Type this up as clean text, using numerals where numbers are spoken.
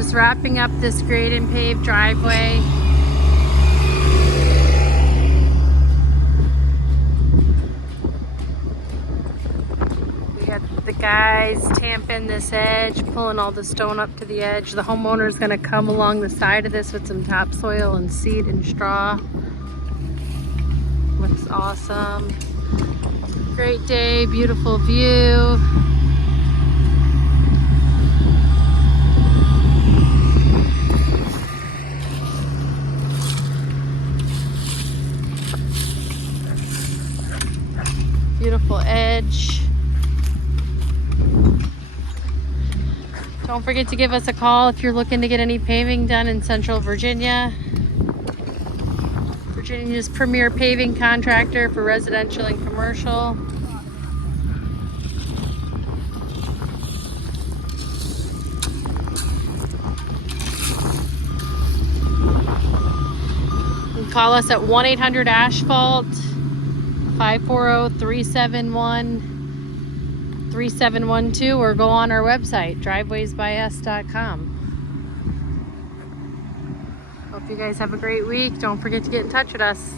Just wrapping up this grade and paved driveway. We got the guys tamping this edge, pulling all the stone up to the edge. The homeowner is going to come along the side of this with some topsoil and seed and straw. Looks awesome. Great day, beautiful view. Beautiful edge. Don't forget to give us a call if you're looking to get any paving done in Central Virginia. Virginia's premier paving contractor for residential and commercial. You can call us at 1-800-ASPHALT, 540-371-3712, or go on our website, drivewaysbys.com. Hope you guys have a great week. Don't forget to get in touch with us.